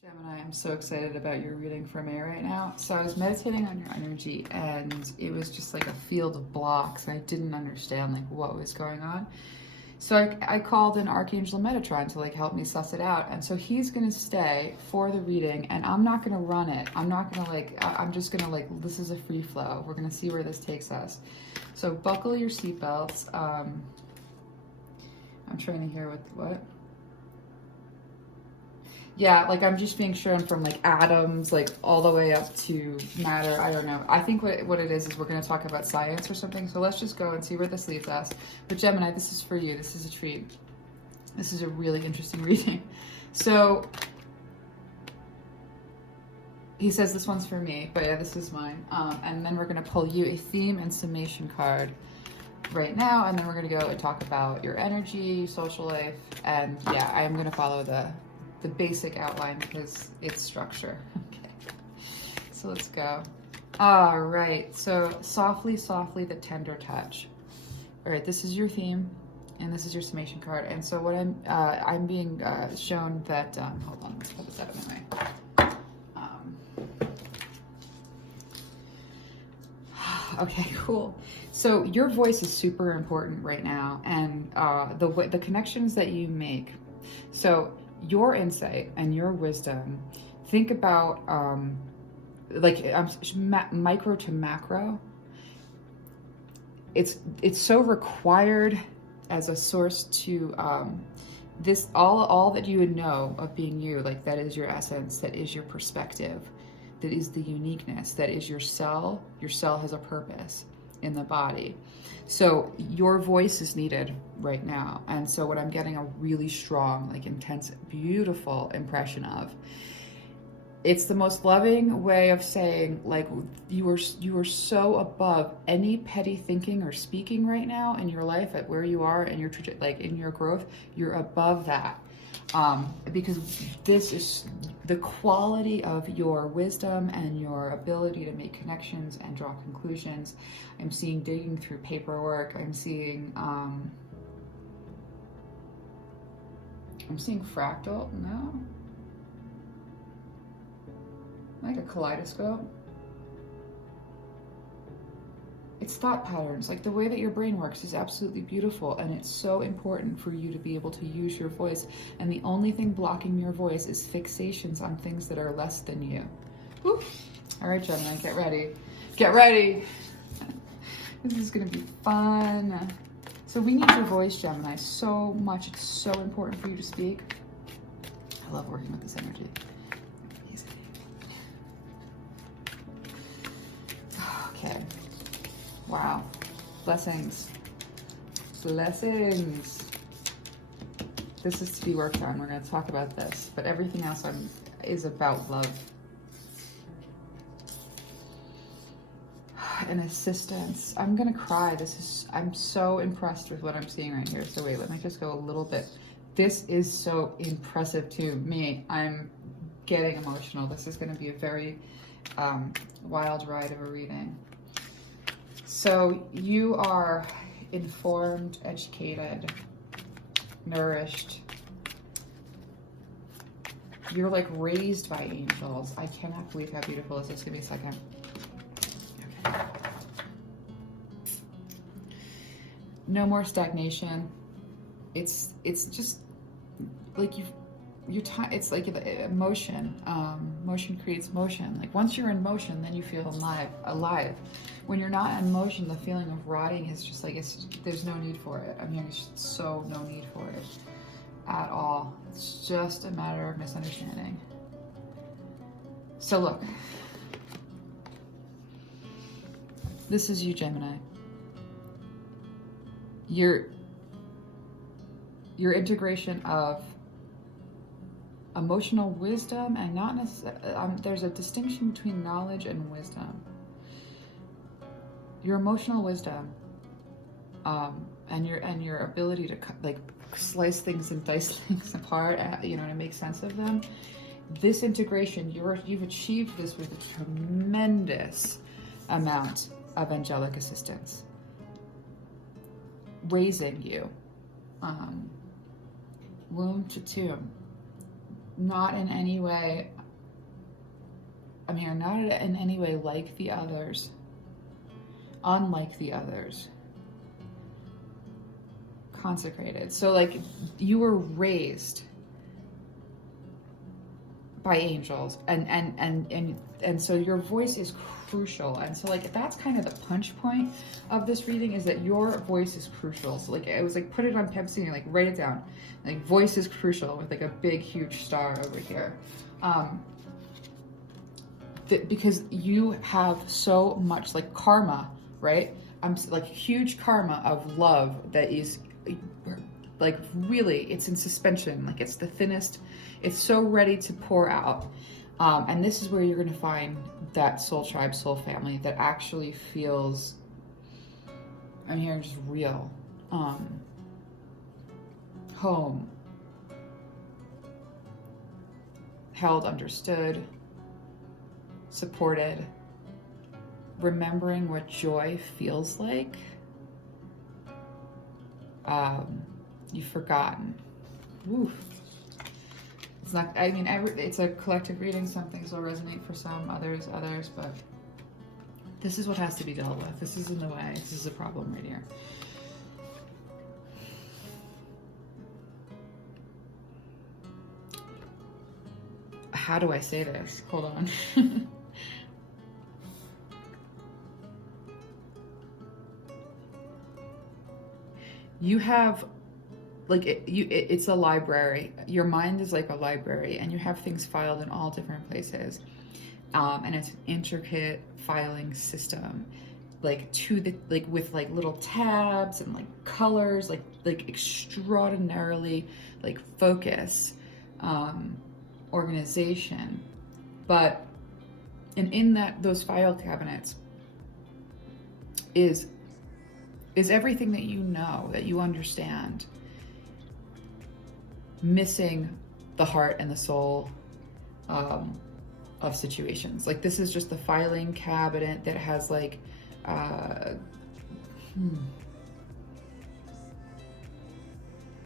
Gemini, I'm so excited about your reading for me right now. So I was meditating on your energy and it was just like a field of blocks and I didn't understand like what was going on. So I called in Archangel Metatron to like help me suss it out. And so he's going to stay for the reading and I'm not going to run it. I'm not going to I'm just going to this is a free flow. We're going to see where this takes us. So buckle your seatbelts. I'm trying to hear what? Yeah, like I'm just being shown from like atoms, like all the way up to matter. I don't know. I think what it is we're going to talk about science or something. So let's just go and see where this leads us. But Gemini, this is for you. This is a treat. This is a really interesting reading. So he says this one's for me, but yeah, this is mine. And then we're going to pull you a theme and summation card right now. And then we're going to go and talk about your energy, social life. And yeah, I am going to follow the basic outline because it's structure. Okay, so let's go. All right, so softly, softly, the tender touch. All right, this is your theme and this is your summation card. And so what I'm being shown that, hold on, let's put this out of my way. Okay, cool. So your voice is super important right now, and the connections that you make. So your insight and your wisdom, think about micro to macro. It's so required as a source to this all that you would know of being you, like that is your essence, that is your perspective, that is the uniqueness, that is your cell. Your cell has a purpose in the body. So your voice is needed right now. And so what I'm getting a really strong, like intense, beautiful impression of, it's the most loving way of saying like you are so above any petty thinking or speaking right now in your life at where you are and your like in your growth. You're above that. Because this is the quality of your wisdom and your ability to make connections and draw conclusions. I'm seeing digging through paperwork. I'm seeing fractal. No, like a kaleidoscope. It's thought patterns. Like the way that your brain works is absolutely beautiful, and it's so important for you to be able to use your voice. And the only thing blocking your voice is fixations on things that are less than you. Whew. All right, Gemini, get ready. Get ready. This is going to be fun. So we need your voice, Gemini, so much. It's so important for you to speak. I love working with this energy. Amazing. Okay. Wow. Blessings. Blessings. This is to be worked on. We're going to talk about this, but everything else is about love and assistance. I'm going to cry. I'm so impressed with what I'm seeing right here. So wait, let me just go a little bit. This is so impressive to me. I'm getting emotional. This is going to be a very wild ride of a reading. So you are informed, educated, nourished. You're like raised by angels. I cannot believe how beautiful this is. Give me a second. Okay. No more stagnation. It's just like it's like motion. Motion creates motion. Like once you're in motion, then you feel alive. When you're not in motion, the feeling of rotting is just like, there's no need for it. I mean, there's just so no need for it at all. It's just a matter of misunderstanding. So look, this is you, Gemini. Your integration of emotional wisdom and not necessarily, there's a distinction between knowledge and wisdom. Your emotional wisdom and your ability to like slice things and dice things apart, to make sense of them. This integration, you've achieved this with a tremendous amount of angelic assistance, raising you, womb to tomb, not in any way, I'm here, not in any way like the others, unlike the others, consecrated. So like you were raised by angels, and so your voice is crucial. And so like that's kind of the punch point of this reading, is that your voice is crucial. So like it was like, put it on Pepsi and like write it down, like voice is crucial with like a big huge star over here, because you have so much like karma, right? Like huge karma of love that is like really, it's in suspension, like it's the thinnest, it's so ready to pour out. And this is where you're going to find that soul tribe, soul family that actually feels, I'm hearing just real, home, held, understood, supported, remembering what joy feels like. You've forgotten. Oof. It's not, I mean, it's a collective reading. Some things will resonate for some, others, but this is what has to be dealt with. This is in the way. This is a problem right here. How do I say this? Hold on. You have, like, it's a library. Your mind is like a library, and you have things filed in all different places. And it's an intricate filing system, like with like little tabs and like colors, like extraordinarily like focus, organization. But, and in those file cabinets is everything that you know, that you understand, missing the heart and the soul of situations. Like this is just the filing cabinet that has like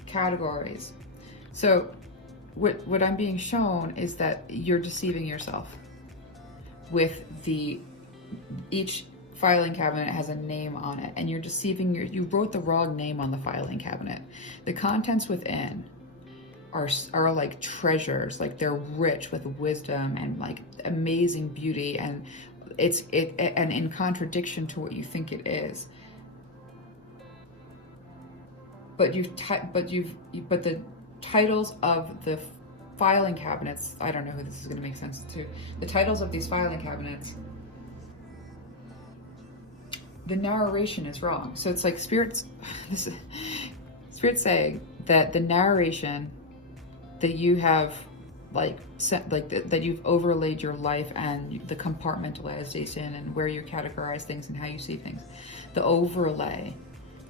categories. So what I'm being shown is that you're deceiving yourself with each filing cabinet has a name on it, and you're deceiving you wrote the wrong name on the filing cabinet. The contents within are like treasures, like they're rich with wisdom and like amazing beauty, and and in contradiction to what you think it is. But the titles of the filing cabinets, I don't know who this is going to make sense to. The titles of these filing cabinets, the narration is wrong. So it's like Spirit's saying that the narration that you have that you've overlaid your life and the compartmentalization and where you categorize things and how you see things, the overlay,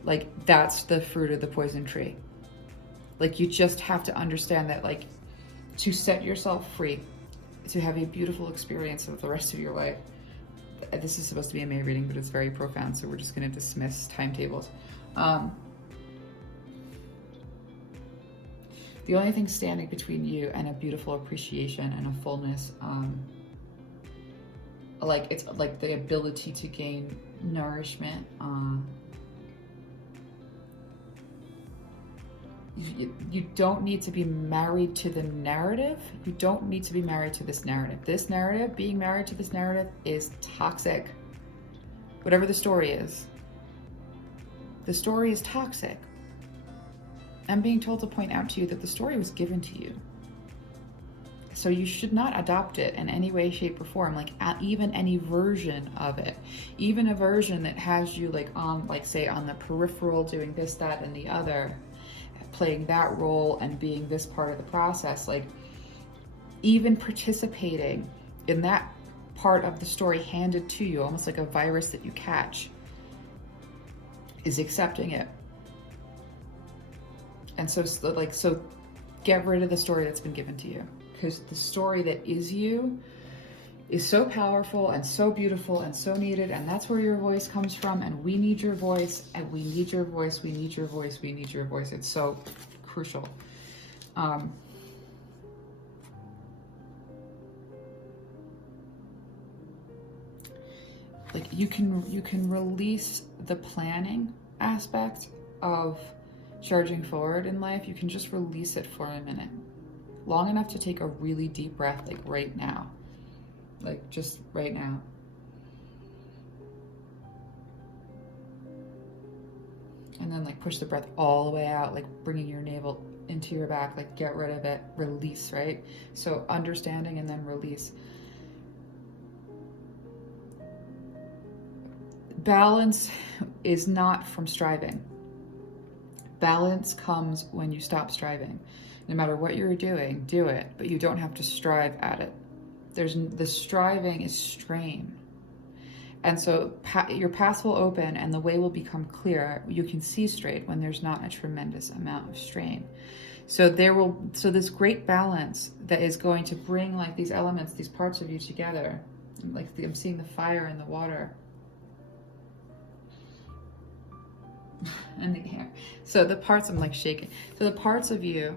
like that's the fruit of the poison tree. Like you just have to understand that, like, to set yourself free, to have a beautiful experience of the rest of your life. This is supposed to be a May reading, but it's very profound, so we're just going to dismiss timetables. The only thing standing between you and a beautiful appreciation and a fullness, it's like the ability to gain nourishment. You don't need to be married to the narrative. You don't need to be married to this narrative. This narrative, being married to this narrative, is toxic. Whatever the story is toxic. I'm being told to point out to you that the story was given to you. So you should not adopt it in any way, shape, or form, like even any version of it. Even a version that has you like on, like say on the peripheral doing this, that, and the other, playing that role and being this part of the process, like even participating in that part of the story handed to you, almost like a virus that you catch, is accepting it. And so get rid of the story that's been given to you, because the story that is you is so powerful and so beautiful and so needed, and that's where your voice comes from, and we need your voice, and we need your voice, we need your voice, we need your voice. It's so crucial. like you can release the planning aspect of charging forward in life. You can just release it for a minute, long enough to take a really deep breath, like right now, like just right now. And then like push the breath all the way out, like bringing your navel into your back, like get rid of it, release, right? So understanding and then release. Balance is not from striving. Balance comes when you stop striving. No matter what you're doing, do it, but you don't have to strive at it. The striving is strain. And so your path will open and the way will become clear. You can see straight when there's not a tremendous amount of strain. So this great balance that is going to bring like these elements, these parts of you together. Like I'm seeing the fire and the water and the air. So the parts, I'm like shaking. So the parts of you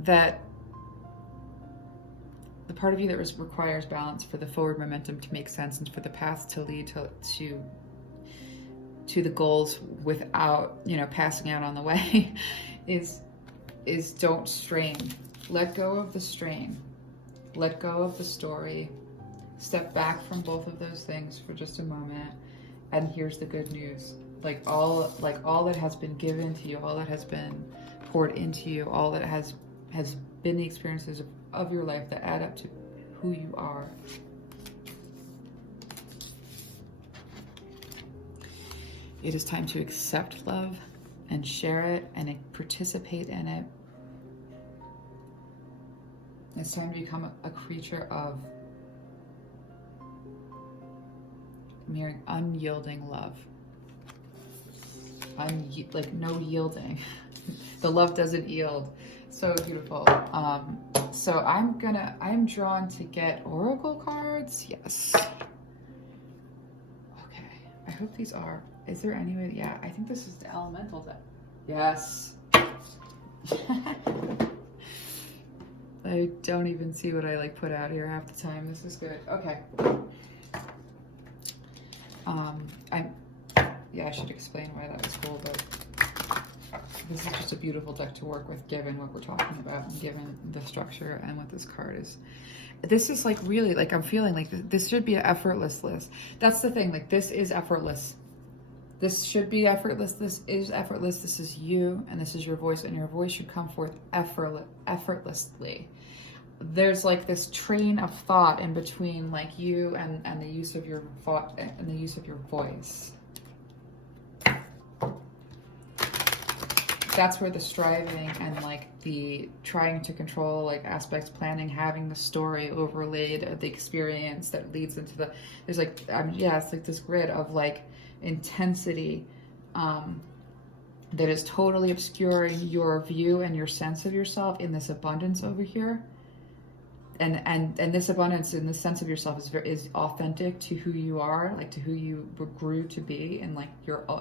that the part of you that requires balance for the forward momentum to make sense and for the path to lead to the goals without, passing out on the way is don't strain. Let go of the strain. Let go of the story. Step back from both of those things for just a moment. And here's the good news. All that has been given to you, all that has been poured into you, all that has been the experiences of your life that add up to who you are. It is time to accept love and share it and participate in it. It's time to become a creature of mere unyielding love. No yielding. The love doesn't yield. So beautiful. So I'm drawn to get oracle cards. Yes. Okay. I hope these are. Is there any way? Yeah, I think this is the elemental deck. Yes. I don't even see what I put out here half the time. This is good. Okay. I should explain why that was cool, but this is just a beautiful deck to work with given what we're talking about and given the structure and what this card is. This is really I'm feeling like this should be an effortless list. That's the thing, this is effortless. This should be effortless. This is effortless. This is you and this is your voice, and your voice should come forth effortlessly. There's this train of thought in between you and the use of your thought and the use of your voice. That's where the striving and the trying to control aspects, planning, having the story overlaid, the experience that leads into there's it's this grid of intensity that is totally obscuring your view and your sense of yourself in this abundance over here. And this abundance and this sense of yourself is authentic to who you are, to who you grew to be, and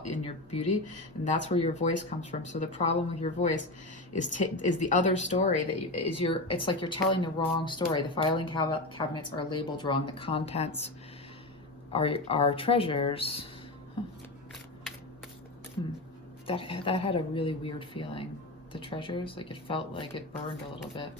in your beauty, and that's where your voice comes from. So the problem with your voice is the other story it's like you're telling the wrong story. The filing cabinets are labeled wrong. The contents are treasures. That had a really weird feeling. The treasures, it felt like it burned a little bit.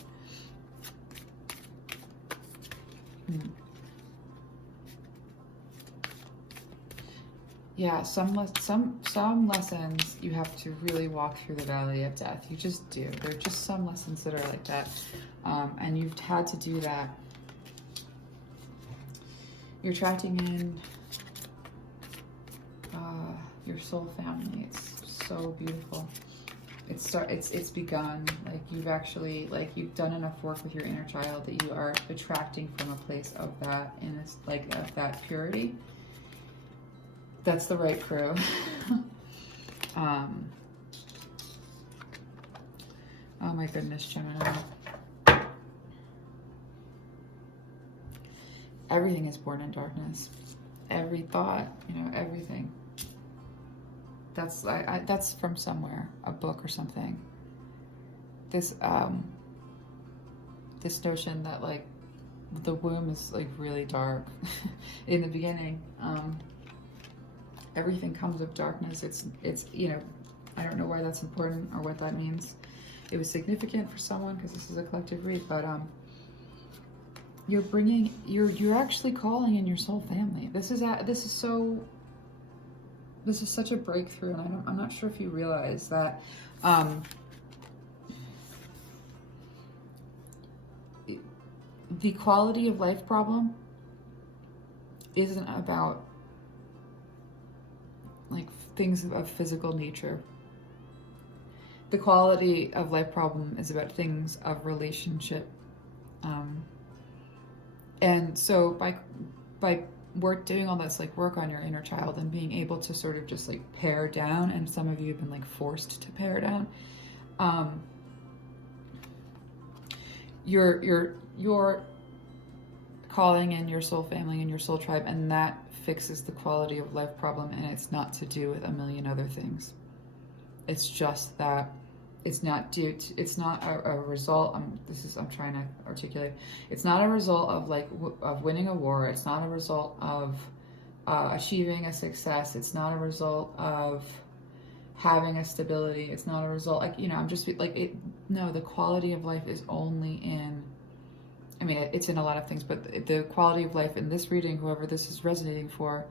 Yeah, some lessons you have to really walk through the valley of death. You just do. There are just some lessons that are like that, and you've had to do that. You're attracting in your soul family. It's so beautiful. It's begun. You've actually you've done enough work with your inner child that you are attracting from a place of that of that purity. That's the right crew. Oh my goodness, Gemini. Everything is born in darkness. Every thought, everything. That's from somewhere, a book or something. This this notion that the womb is like really dark in the beginning. Everything comes with darkness. It's you know, I don't know why that's important or what that means. It was significant for someone because this is a collective read, but you're actually calling in your soul family. This is such a breakthrough, and I'm not sure if you realize that the quality of life problem isn't about like things of physical nature. The quality of life problem is about things of relationship. And so by doing all this like work on your inner child and being able to sort of just like pare down, and some of you have been like forced to pare down, you're calling in your soul family and your soul tribe, and that fixes the quality of life problem, and it's not to do with a million other things. It's just that it's not it's not a result. I'm trying to articulate. It's not a result of of winning a war. It's not a result of achieving a success. It's not a result of having a stability. It's not a result, I'm just like it. No, the quality of life is only in, I mean, it's in a lot of things, but the quality of life in this reading, whoever this is resonating for,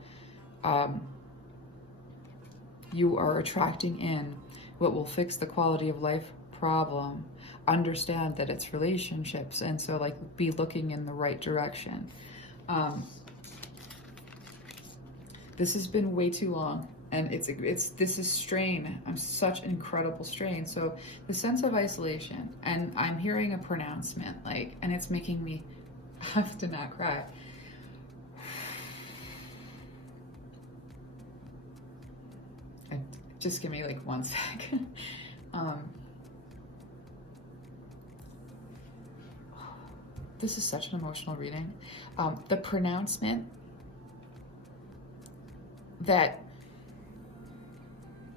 you are attracting in what will fix the quality of life problem. Understand that it's relationships, and so like be looking in the right direction. This has been way too long, and this is strain. I'm such incredible strain. So the sense of isolation, and I'm hearing a pronouncement and it's making me have to not cry. Just give me like 1 second. This is such an emotional reading. The pronouncement that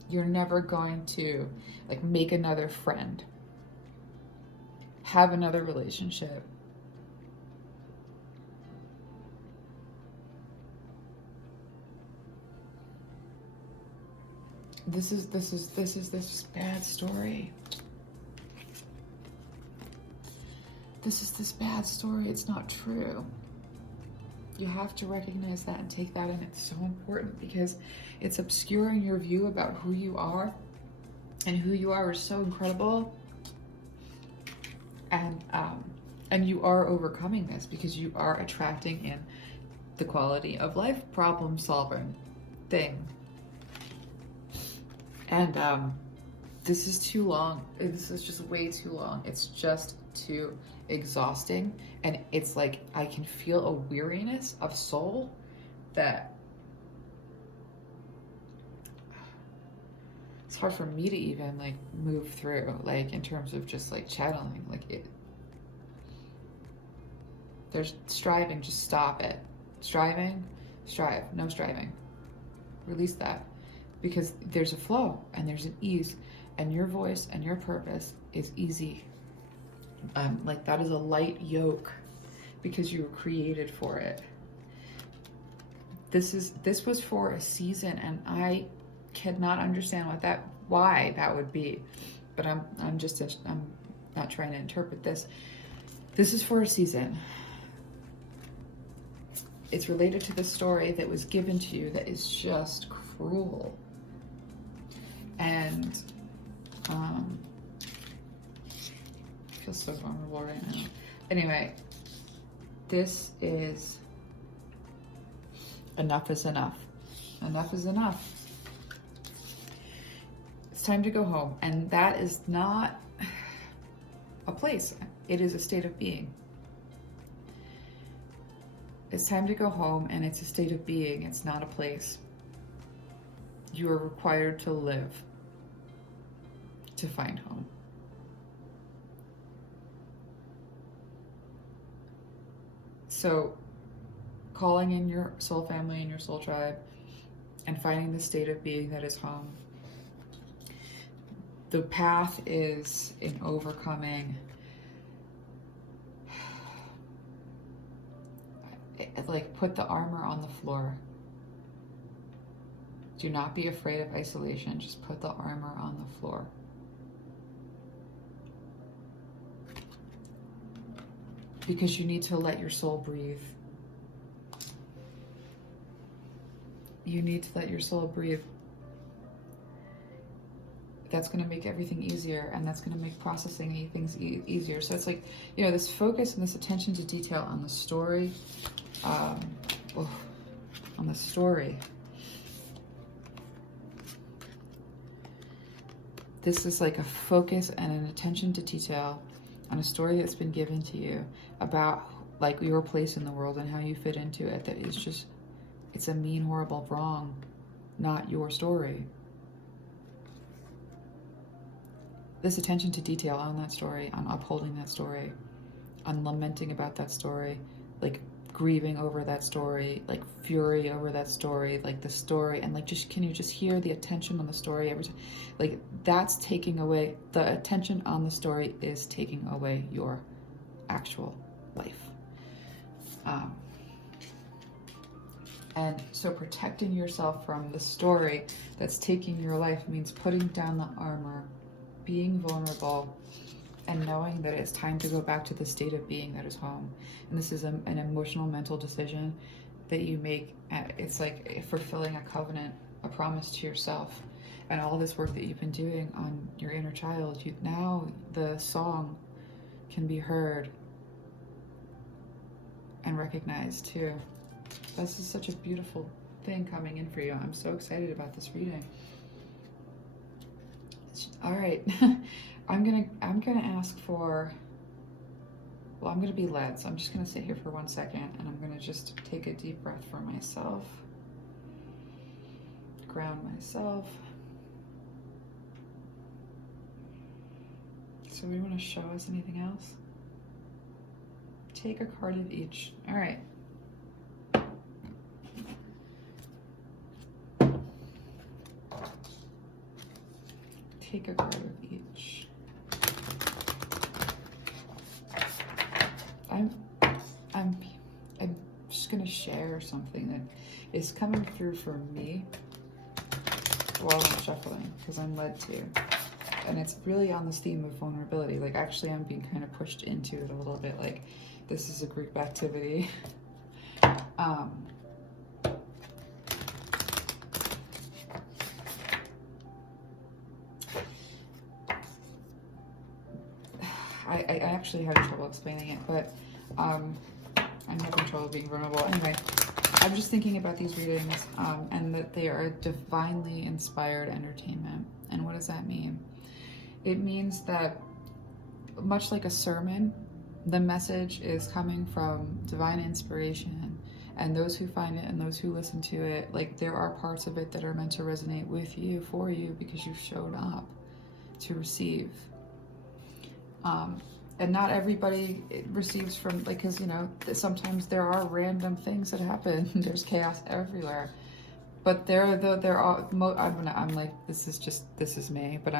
you're never going to like make another friend, have another relationship, this is this bad story. This is this bad story. It's not true. You have to recognize that and take that in. It's so important because it's obscuring your view about who you are, and who you are is so incredible. And you are overcoming this because you are attracting in the quality of life problem solving thing. And this is too long. This is just way too long. It's just too exhausting, and it's like I can feel a weariness of soul that it's hard for me to even like move through, like in terms of just like channeling. Like it, there's striving, just stop it. Striving, strive, no striving. Release that, because there's a flow and there's an ease, and your voice and your purpose is easy. Like that is a light yoke because you were created for it. This was for a season, and I cannot understand why that would be. But I'm not trying to interpret this. This is for a season. It's related to the story that was given to you that is just cruel. And I feel so vulnerable right now. Anyway, this is enough is enough. Enough is enough. It's time to go home. And that is not a place. It is a state of being. It's time to go home, and it's a state of being. It's not a place. You are required to live to find home. So calling in your soul family and your soul tribe and finding the state of being that is home. The path is in overcoming like, put the armor on the floor. Do not be afraid of isolation. Just put the armor on the floor. Because you need to let your soul breathe. You need to let your soul breathe. That's going to make everything easier, and that's going to make processing things easier. So it's like, you know, this focus and this attention to detail on the story, on the story. This is like a focus and an attention to detail on a story that's been given to you about like your place in the world and how you fit into it. That is just, it's a mean, horrible wrong, not your story. This attention to detail on that story, on upholding that story, on lamenting about that story, like grieving over that story, like fury over that story, like the story, and like just, can you just hear the attention on the story every time? Like that's taking away, the attention on the story is taking away your actual life. And so protecting yourself from the story that's taking your life means putting down the armor, being vulnerable, and knowing that it's time to go back to the state of being that is home. And this is an emotional, mental decision that you make. It's like fulfilling a covenant, a promise to yourself. And all this work that you've been doing on your inner child, now the song can be heard and recognized too. This is such a beautiful thing coming in for you. I'm so excited about this reading. All right, I'm gonna ask for, well, I'm gonna be led, so I'm just gonna sit here for 1 second, and I'm gonna just take a deep breath for myself, ground myself. So we want to show us anything else? Take a card of each. All right. Take a card of each. I'm just gonna share something that is coming through for me while I'm shuffling, because I'm led to. And it's really on this theme of vulnerability. Like, actually, I'm being kind of pushed into it a little bit. Like, this is a group activity. I actually had trouble explaining it, but I'm having trouble being vulnerable. Anyway, I'm just thinking about these readings and that they are divinely inspired entertainment. And what does that mean? It means that, much like a sermon, the message is coming from divine inspiration, and those who find it and those who listen to it, like, there are parts of it that are meant to resonate with you, for you, because you showed up to receive. And not everybody receives from, like, because, you know, sometimes there are random things that happen. There's chaos everywhere. But I'm like, this is me, but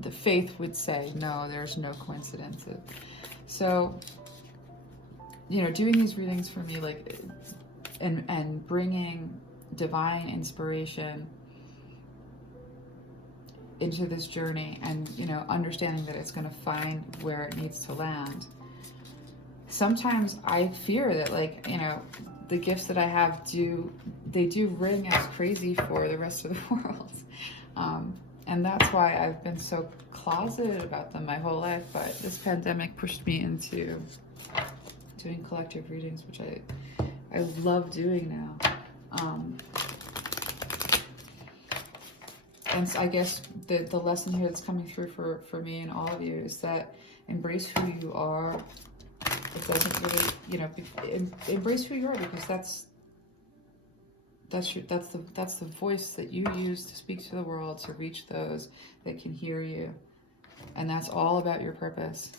the faith would say, no, there's no coincidences. So, you know, doing these readings for me, like, and bringing divine inspiration into this journey, and, you know, understanding that it's going to find where it needs to land. Sometimes I fear that, like, you know, the gifts that I have do ring as crazy for the rest of the world. And that's why I've been so closeted about them my whole life. But this pandemic pushed me into doing collective readings, which I love doing now. And so I guess the lesson here that's coming through for me and all of you is that embrace who you are. It doesn't really, you know, embrace who you are, because that's the voice that you use to speak to the world, to reach those that can hear you, and that's all about your purpose.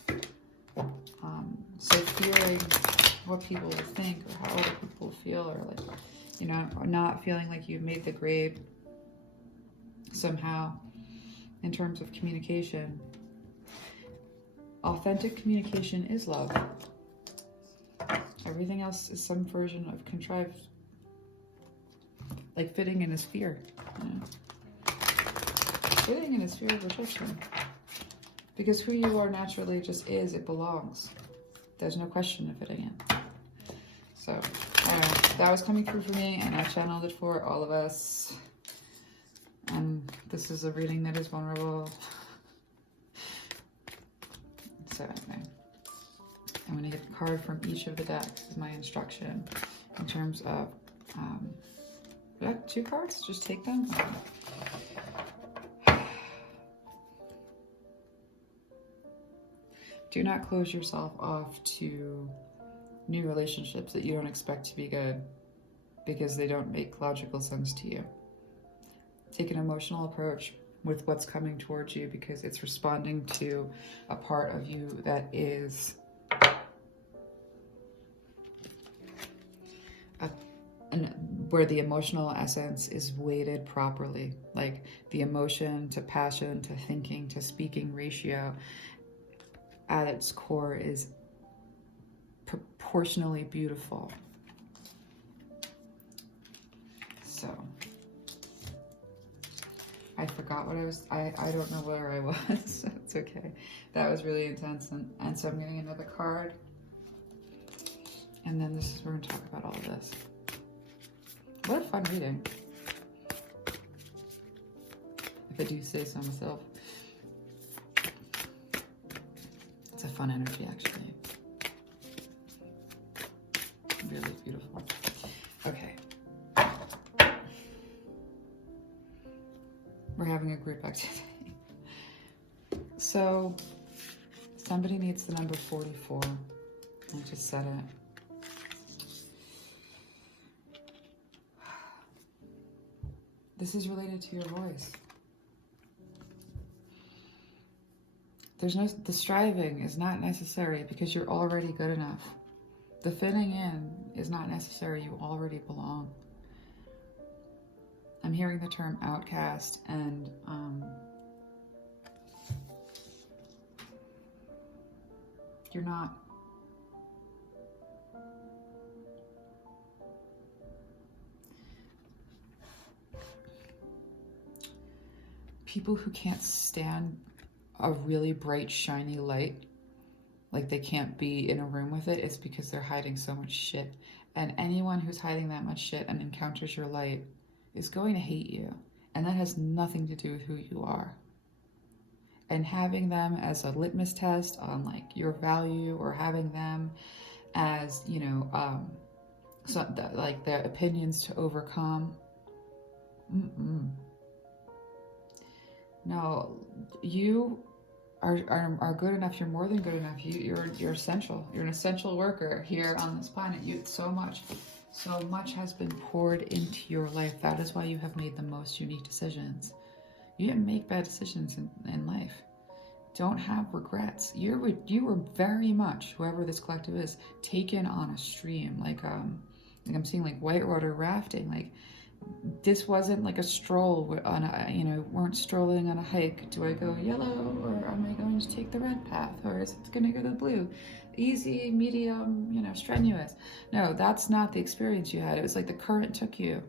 So fearing what people will think or how other people feel, or, like, you know, or not feeling like you've made the grade somehow in terms of communication. Authentic communication is love. I Everything else is some version of contrived, like fitting in a sphere. You know? Fitting in a sphere of protection. Because who you are naturally just is, it belongs. There's no question of fitting in. So, that was coming through for me, and I channeled it for all of us. And this is a reading that is vulnerable. So anyway, I'm going to get a card from each of the decks as my instruction in terms of, yeah, 2 cards, just take them. Do not close yourself off to new relationships that you don't expect to be good because they don't make logical sense to you. Take an emotional approach with what's coming towards you because it's responding to a part of you that is where the emotional essence is weighted properly, like the emotion to passion to thinking to speaking ratio at its core is proportionally beautiful. So I forgot what I was, I don't know where I was. It's okay. That was really intense. And so I'm getting another card. And then this is where we're going to talk about all of this. What a fun reading. If I do say so myself. It's a fun energy, actually. Really beautiful. Okay. We're having a group activity. So, somebody needs the number 44. I just said it. This is related to your voice. The striving is not necessary because you're already good enough. The fitting in is not necessary. You already belong. I'm hearing the term outcast, and you're not. People who can't stand a really bright, shiny light, like they can't be in a room with it, is because they're hiding so much shit. And anyone who's hiding that much shit and encounters your light is going to hate you. And that has nothing to do with who you are. And having them as a litmus test on like your value, or having them as, you know, like their opinions to overcome. No, you are good enough. You're more than good enough. You're essential. You're an essential worker here on this planet. So much has been poured into your life. That is why you have made the most unique decisions. You didn't make bad decisions in life. Don't have regrets. You were very much, whoever this collective is, taken on a stream. Like I'm seeing like whitewater rafting. Like this wasn't like a stroll on a, you know, weren't strolling on a hike. Do I go yellow, or am I going to take the red path, or is it going to go to the blue? Easy, medium, you know, strenuous. No, that's not the experience you had. It was like the current took you,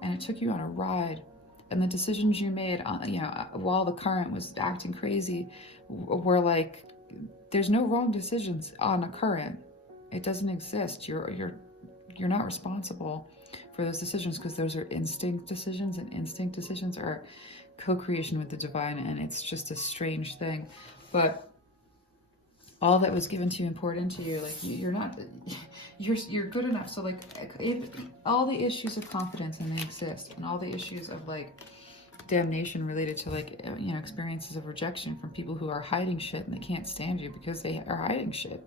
and it took you on a ride. And the decisions you made, you know, while the current was acting crazy, were like, there's no wrong decisions on a current. It doesn't exist. You're not responsible for those decisions, because those are instinct decisions, and instinct decisions are co-creation with the divine, and it's just a strange thing. But all that was given to you and poured into you, like you're good enough. So like if all the issues of confidence, and they exist, and all the issues of like damnation related to like, you know, experiences of rejection from people who are hiding shit and they can't stand you because they are hiding shit.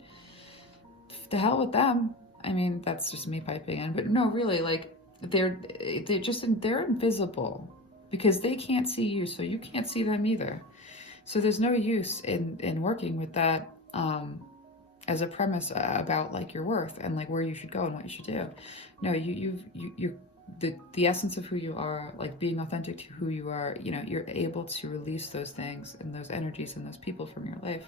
The hell with them. I mean, that's just me piping in, but no, really, like they're invisible because they can't see you, so you can't see them either. So there's no use in working with that as a premise about like your worth and like where you should go and what you should do. No, you're the essence of who you are, like being authentic to who you are. You know, you're able to release those things and those energies and those people from your life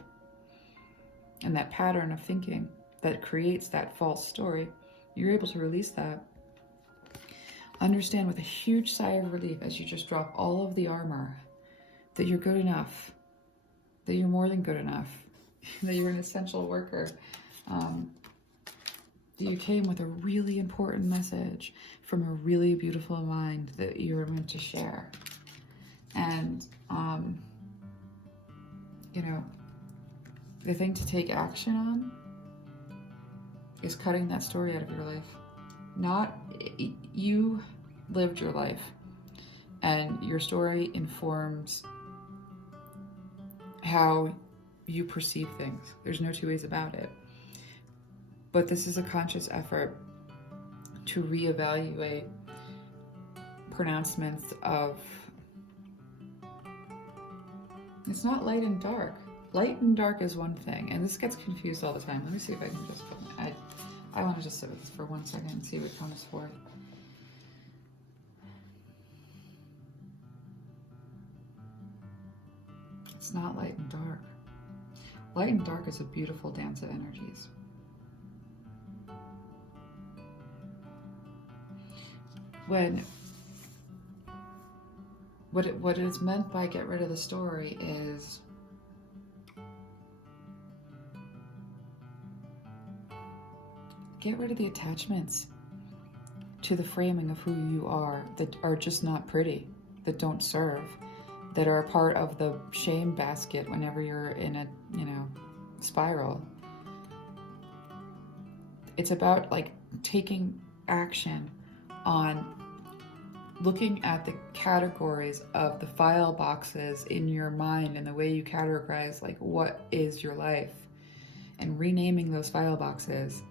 and that pattern of thinking. that creates that false story, you're able to release that. Understand with a huge sigh of relief as you just drop all of the armor that you're good enough, that you're more than good enough, that you're an essential worker, that you came with a really important message from a really beautiful mind that you were meant to share. And, you know, the thing to take action on is cutting that story out of your life. Not, you lived your life, and your story informs how you perceive things. There's no two ways about it. But this is a conscious effort to reevaluate pronouncements of, it's not light and dark. Light and dark is one thing, and this gets confused all the time. Let me see if I can just, I want to just sit with this for 1 second and see what comes forth. It's not light and dark. Light and dark is a beautiful dance of energies. What is meant by get rid of the story is get rid of the attachments to the framing of who you are that are just not pretty, that don't serve, that are a part of the shame basket whenever you're in a, you know, spiral. It's about like taking action on looking at the categories of the file boxes in your mind and the way you categorize like what is your life, and renaming those file boxes.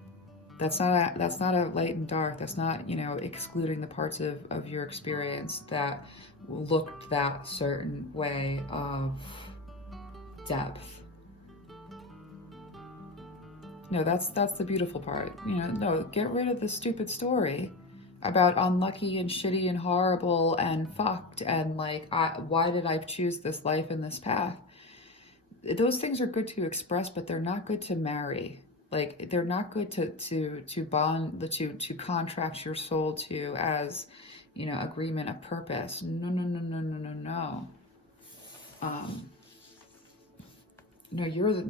That's not a light and dark. That's not, you know, excluding the parts of your experience that looked that certain way of depth. No, that's the beautiful part. You know, no, get rid of the stupid story about unlucky and shitty and horrible and fucked and like, why did I choose this life and this path? Those things are good to express, but they're not good to marry. Like, they're not good to bond, to contract your soul to as, you know, agreement of purpose. No. No, you're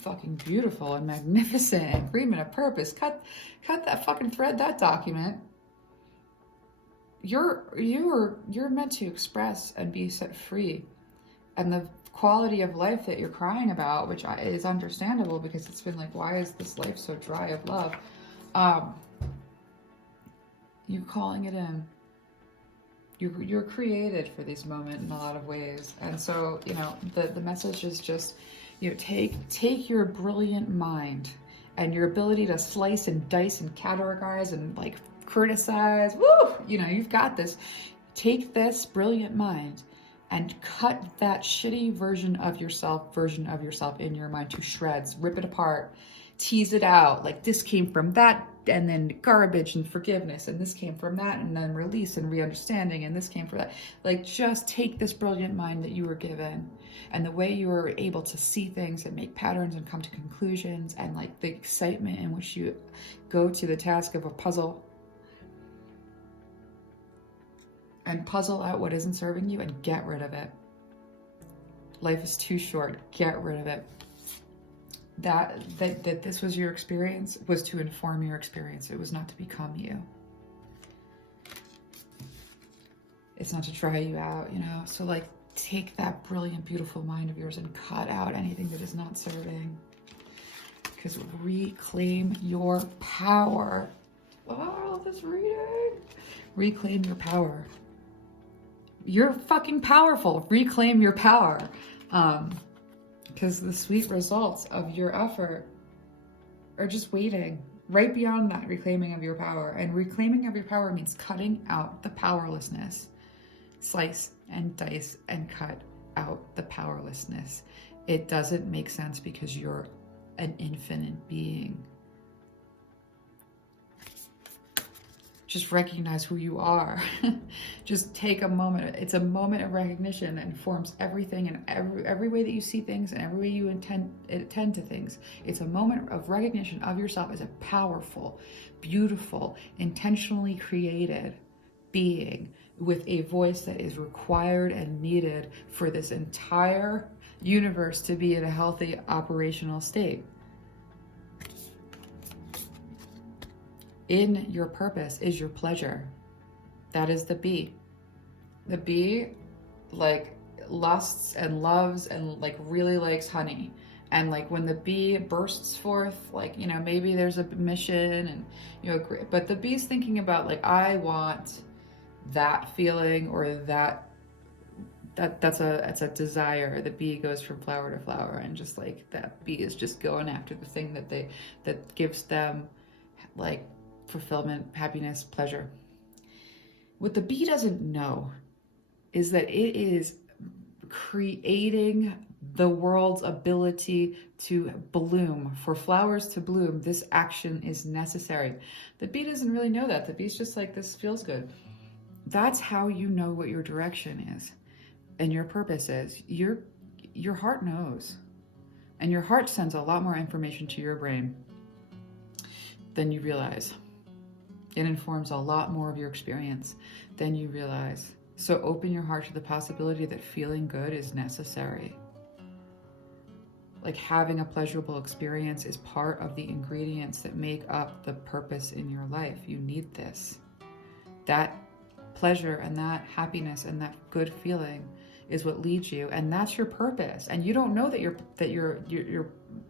fucking beautiful and magnificent. Agreement of purpose. Cut that fucking thread, that document. You're meant to express and be set free, and the quality of life that you're crying about, which is understandable because it's been like, why is this life so dry of love? You're calling it in. You're created for this moment in a lot of ways, and so, you know, the message is just, you know, take your brilliant mind and your ability to slice and dice and categorize and like criticize. Woo! You know, you've got this. Take this brilliant mind and cut that shitty version of yourself in your mind to shreds. Rip it apart, tease it out. Like, this came from that, and then garbage and forgiveness, and this came from that, and then release and re-understanding, and this came from that. Like, just take this brilliant mind that you were given, and the way you were able to see things and make patterns and come to conclusions, and like the excitement in which you go to the task of a puzzle and puzzle out what isn't serving you and get rid of it. Life is too short. Get rid of it. That this was your experience was to inform your experience. It was not to become you. It's not to try you out, you know? So like, take that brilliant, beautiful mind of yours and cut out anything that is not serving. Because reclaim your power. Oh, this reading. Reclaim your power. You're fucking powerful. Reclaim your power. Because the sweet results of your effort are just waiting right beyond that reclaiming of your power. And reclaiming of your power means cutting out the powerlessness. Slice and dice and cut out the powerlessness. It doesn't make sense because you're an infinite being. just recognize who you are. Just take a moment. It's a moment of recognition that informs everything, and every way that you see things and every way you attend to things. It's a moment of recognition of yourself as a powerful, beautiful, intentionally created being with a voice that is required and needed for this entire universe to be in a healthy operational state. In your purpose is your pleasure. That is the bee. The bee like lusts and loves and like really likes honey. And like when the bee bursts forth, like, you know, maybe there's a mission and, you know, but the bee's thinking about like, I want that feeling, or that's a desire. The bee goes from flower to flower, and just like that bee is just going after the thing that gives them like fulfillment, happiness, pleasure. What the bee doesn't know is that it is creating the world's ability to bloom. For flowers to bloom, this action is necessary. The bee doesn't really know that. The bee's just like, this feels good. That's how you know what your direction is and your purpose is. Your heart knows. And your heart sends a lot more information to your brain than you realize. It informs a lot more of your experience than you realize. So open your heart to the possibility that feeling good is necessary. Like having a pleasurable experience is part of the ingredients that make up the purpose in your life. You need this. That pleasure and that happiness and that good feeling is what leads you, and that's your purpose. And you don't know that you're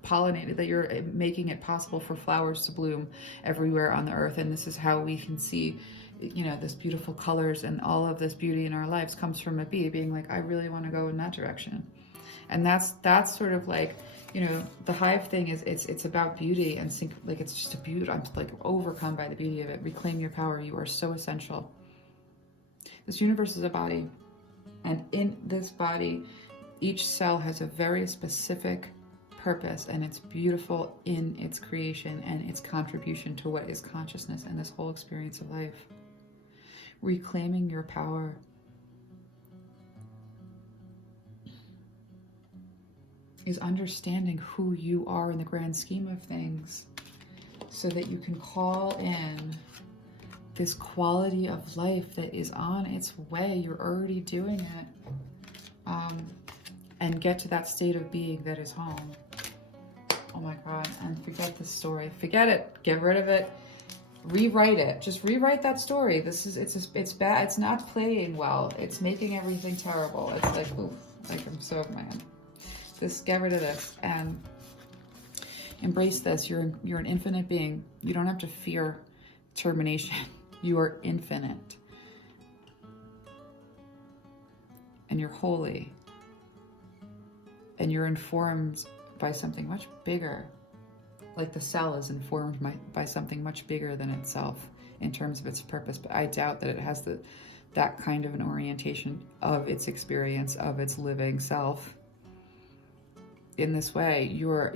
pollinated, that you're making it possible for flowers to bloom everywhere on the earth. And this is how we can see, you know, this beautiful colors and all of this beauty in our lives comes from a bee being like, I really want to go in that direction. And that's sort of like, you know, the hive thing is it's about beauty and like it's just a beauty. I'm like overcome by the beauty of it. Reclaim your power. You are so essential. This universe is a body, and in this body, each cell has a very specific purpose, and it's beautiful in its creation and its contribution to what is consciousness and this whole experience of life. Reclaiming your power is understanding who you are in the grand scheme of things, so that you can call in this quality of life that is on its way. You're already doing it. And get to that state of being that is home. Oh my God. And forget this story. Forget it. Get rid of it. Rewrite it. Just rewrite that story. It's bad. It's not playing well. It's making everything terrible. It's like, oof, like I'm so mad. Just get rid of this and embrace this. You're an infinite being. You don't have to fear termination. You are infinite. And you're holy. And you're informed by something much bigger. Like the cell is informed by something much bigger than itself in terms of its purpose. But I doubt that it has that kind of an orientation of its experience, of its living self. In this way, you're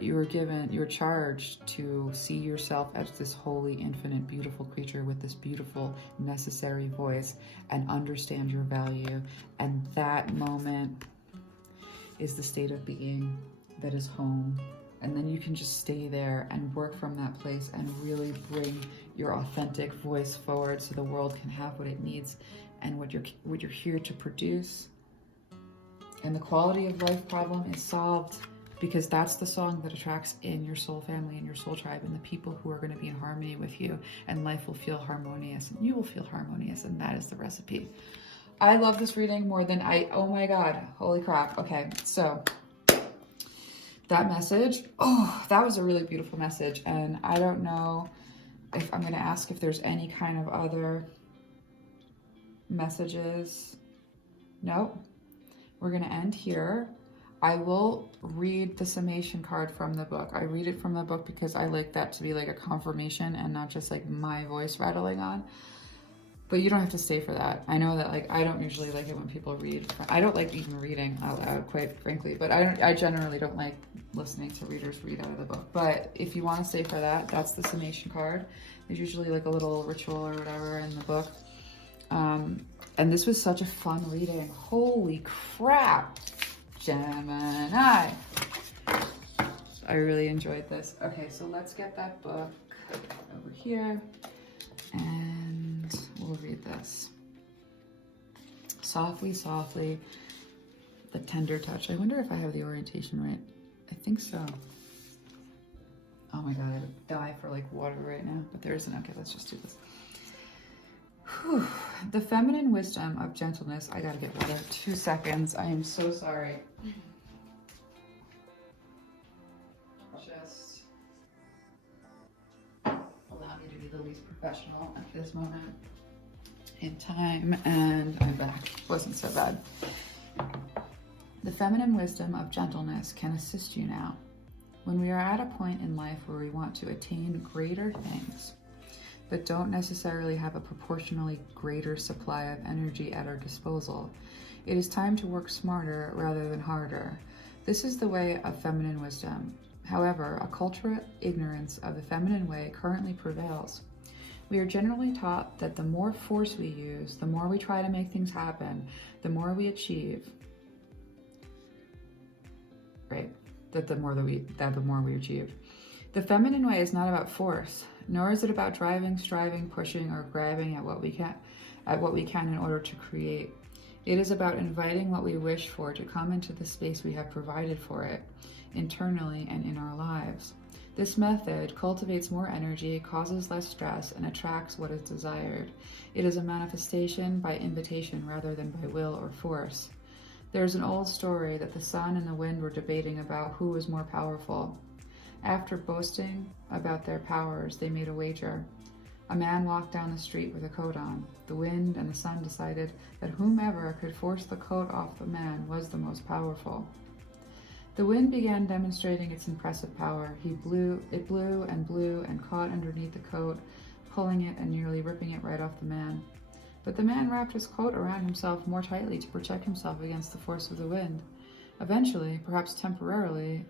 charged to see yourself as this holy, infinite, beautiful creature with this beautiful, necessary voice, and understand your value. And that moment is the state of being that is home. And then you can just stay there and work from that place and really bring your authentic voice forward so the world can have what it needs and what you're here to produce. And the quality of life problem is solved, because that's the song that attracts in your soul family and your soul tribe and the people who are going to be in harmony with you, and life will feel harmonious and you will feel harmonious, and that is the recipe. I love this reading more than oh my God, holy crap. Okay, so that message, that was a really beautiful message, and I don't know if I'm going to ask if there's any kind of other messages. Nope. We're going to end here. I will read the summation card from the book. I read it from the book because I like that to be like a confirmation and not just like my voice rattling on. But you don't have to stay for that. I know that, like, I don't usually like it when people read. I don't like even reading out loud, quite frankly. But I generally don't like listening to readers read out of the book. But if you want to stay for that, that's the summation card. There's usually like a little ritual or whatever in the book. And this was such a fun reading. Holy crap, Gemini. I really enjoyed this. Okay, so let's get that book over here. And we'll read this. Softly, softly, the tender touch. I wonder if I have the orientation right. I think so. Oh my God, I would die for like water right now, but there isn't. Okay, let's just do this. Whew. The feminine wisdom of gentleness. I gotta get water. 2 seconds. I am so sorry. Just allow me to be the least professional at this moment in time, and I'm back. Wasn't so bad. The feminine wisdom of gentleness can assist you now. When we are at a point in life where we want to attain greater things, but don't necessarily have a proportionally greater supply of energy at our disposal, it is time to work smarter rather than harder. This is the way of feminine wisdom. However, a cultural ignorance of the feminine way currently prevails. We are generally taught that the more force we use, the more we try to make things happen, the more we achieve. Right? The more we achieve. The feminine way is not about force, nor is it about driving, striving, pushing, or grabbing at what we can in order to create. It is about inviting what we wish for to come into the space we have provided for it, internally and in our lives. This method cultivates more energy, causes less stress, and attracts what is desired. It is a manifestation by invitation rather than by will or force. There is an old story that the sun and the wind were debating about who was more powerful. After boasting about their powers, they made a wager. A man walked down the street with a coat on. The wind and the sun decided that whomever could force the coat off the man was the most powerful. The wind began demonstrating its impressive power. It blew and caught underneath the coat, pulling it and nearly ripping it right off the man. But the man wrapped his coat around himself more tightly to protect himself against the force of the wind. Eventually, perhaps temporarily,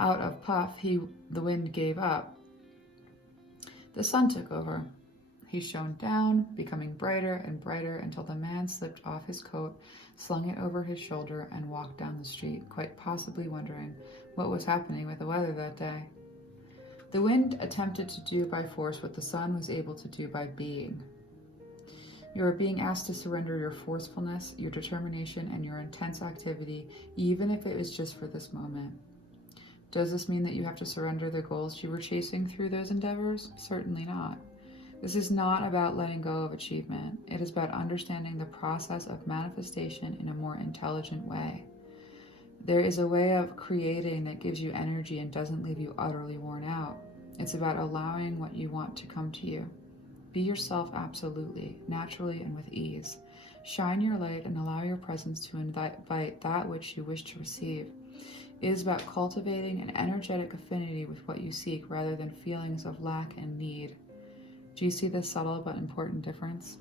out of puff, the wind gave up. The sun took over. He shone down, becoming brighter and brighter until the man slipped off his coat, slung it over his shoulder, and walked down the street, quite possibly wondering what was happening with the weather that day. The wind attempted to do by force what the sun was able to do by being. You are being asked to surrender your forcefulness, your determination, and your intense activity, even if it is just for this moment. Does this mean that you have to surrender the goals you were chasing through those endeavors? Certainly not. This is not about letting go of achievement. It is about understanding the process of manifestation in a more intelligent way. There is a way of creating that gives you energy and doesn't leave you utterly worn out. It's about allowing what you want to come to you. Be yourself absolutely, naturally, and with ease. Shine your light and allow your presence to invite that which you wish to receive. It is about cultivating an energetic affinity with what you seek rather than feelings of lack and need. Do you see this subtle but important difference?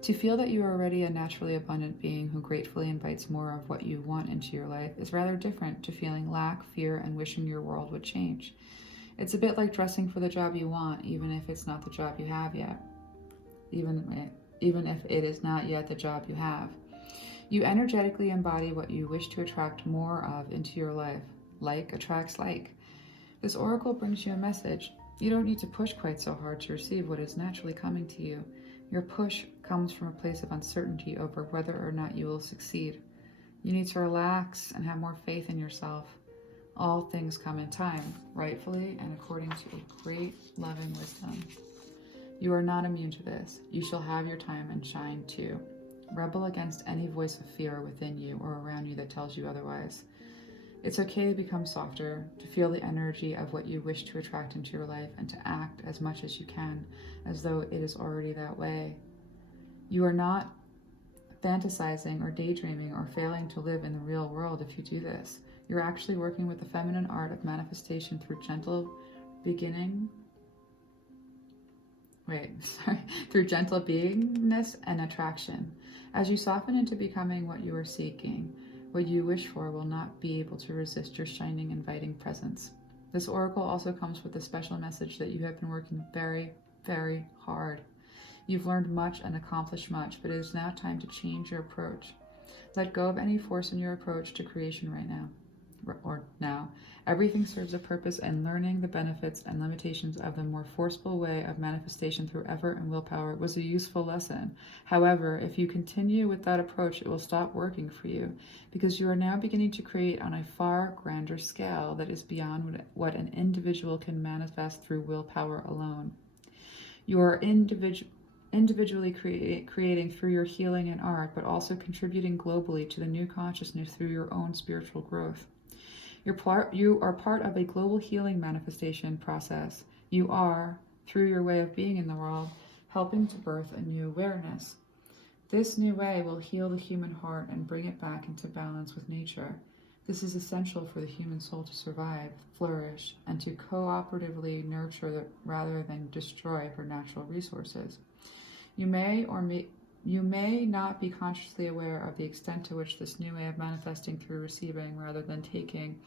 To feel that you are already a naturally abundant being who gratefully invites more of what you want into your life is rather different to feeling lack, fear, and wishing your world would change. It's a bit like dressing for the job you want, even if it's not the job you have yet. Even if it is not yet the job you have. You energetically embody what you wish to attract more of into your life. Like attracts like. This oracle brings you a message. You don't need to push quite so hard to receive what is naturally coming to you. Your push comes from a place of uncertainty over whether or not you will succeed. You need to relax and have more faith in yourself. All things come in time, rightfully and according to a great loving wisdom. You are not immune to this. You shall have your time and shine too. Rebel against any voice of fear within you or around you that tells you otherwise. It's okay to become softer, to feel the energy of what you wish to attract into your life, and to act as much as you can as though it is already that way. You are not fantasizing or daydreaming or failing to live in the real world if you do this. You're actually working with the feminine art of manifestation through gentle beginning sorry, through gentle beingness and attraction. As you soften into becoming what you are seeking, what you wish for will not be able to resist your shining, inviting presence. This oracle also comes with a special message that you have been working very, very hard. You've learned much and accomplished much, but it is now time to change your approach. Let go of any force in your approach to creation right now. Everything serves a purpose, and learning the benefits and limitations of the more forceful way of manifestation through effort and willpower was a useful lesson. However, if you continue with that approach, it will stop working for you, because you are now beginning to create on a far grander scale that is beyond what an individual can manifest through willpower alone. You are individually creating through your healing and art, but also contributing globally to the new consciousness through your own spiritual growth. You are part of a global healing manifestation process. You are, through your way of being in the world, helping to birth a new awareness. This new way will heal the human heart and bring it back into balance with nature. This is essential for the human soul to survive, flourish, and to cooperatively nurture rather than destroy her natural resources. You may not be consciously aware of the extent to which this new way of manifesting through receiving rather than taking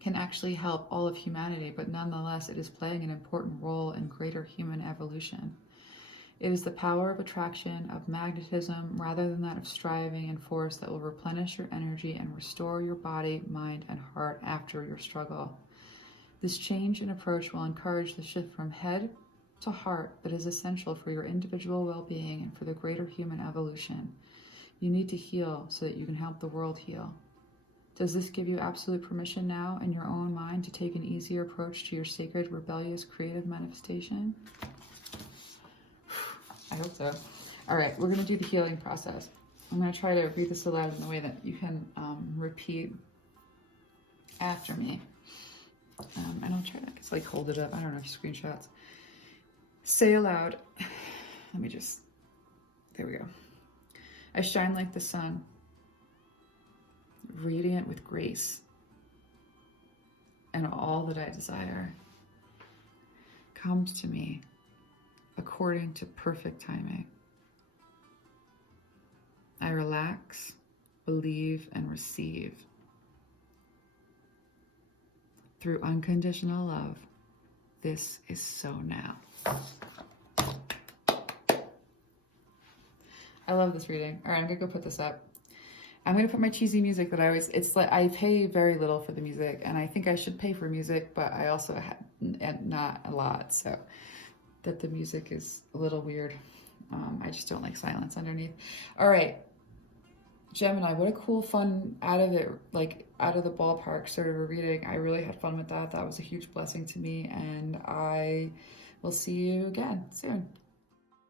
can actually help all of humanity, but nonetheless it is playing an important role in greater human evolution. It is the power of attraction, of magnetism, rather than that of striving and force that will replenish your energy and restore your body, mind, and heart after your struggle. This change in approach will encourage the shift from head to heart that is essential for your individual well-being and for the greater human evolution. You need to heal so that you can help the world heal. Does this give you absolute permission now in your own mind to take an easier approach to your sacred, rebellious, creative manifestation? I hope so. All right, we're going to do the healing process. I'm going to try to read this aloud in the way that you can repeat after me. And I'll try to hold it up. I don't know if screenshots. Say aloud. There we go. I shine like the sun, radiant with grace, and all that I desire comes to me according to perfect timing. I relax, believe, and receive through unconditional love. This is so now. I love this reading. All right, I'm gonna go put this up. I'm gonna put my cheesy music that I pay very little for the music, and I think I should pay for music, but I also not a lot, so that the music is a little weird. I just don't like silence underneath. All right, Gemini, what a cool, fun, out of the ballpark sort of a reading. I really had fun with that. That was a huge blessing to me, and I will see you again soon.